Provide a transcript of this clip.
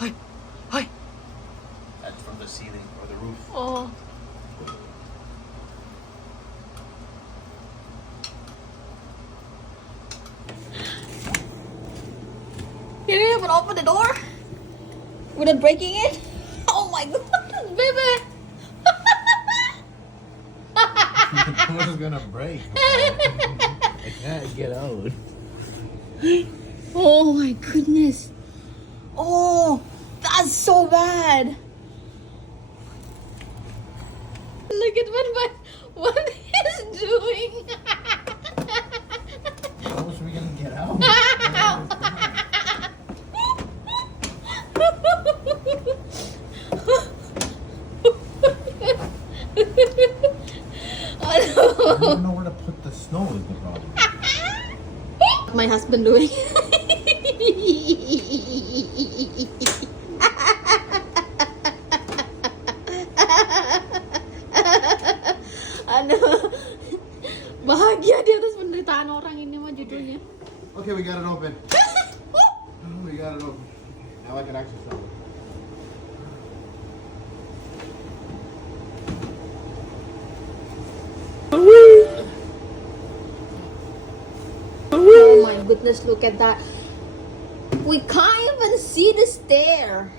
Hi. Hi. That's from the ceiling or the roof. Oh. Can you even open the door without breaking it? Oh my god, baby! The door's gonna break. I can't get out. Oh my goodness. Oh, that's so bad. Look at what he's doing. How are we gonna get out? I don't know where to put the snow is the problem. My husband doing. Ano? Bahagia di atas penderitaan orang ini mah judulnya. Okay, we got it open. We got it open. Now I can actually sell it. Oh my goodness, look at that. We can't even see the stair.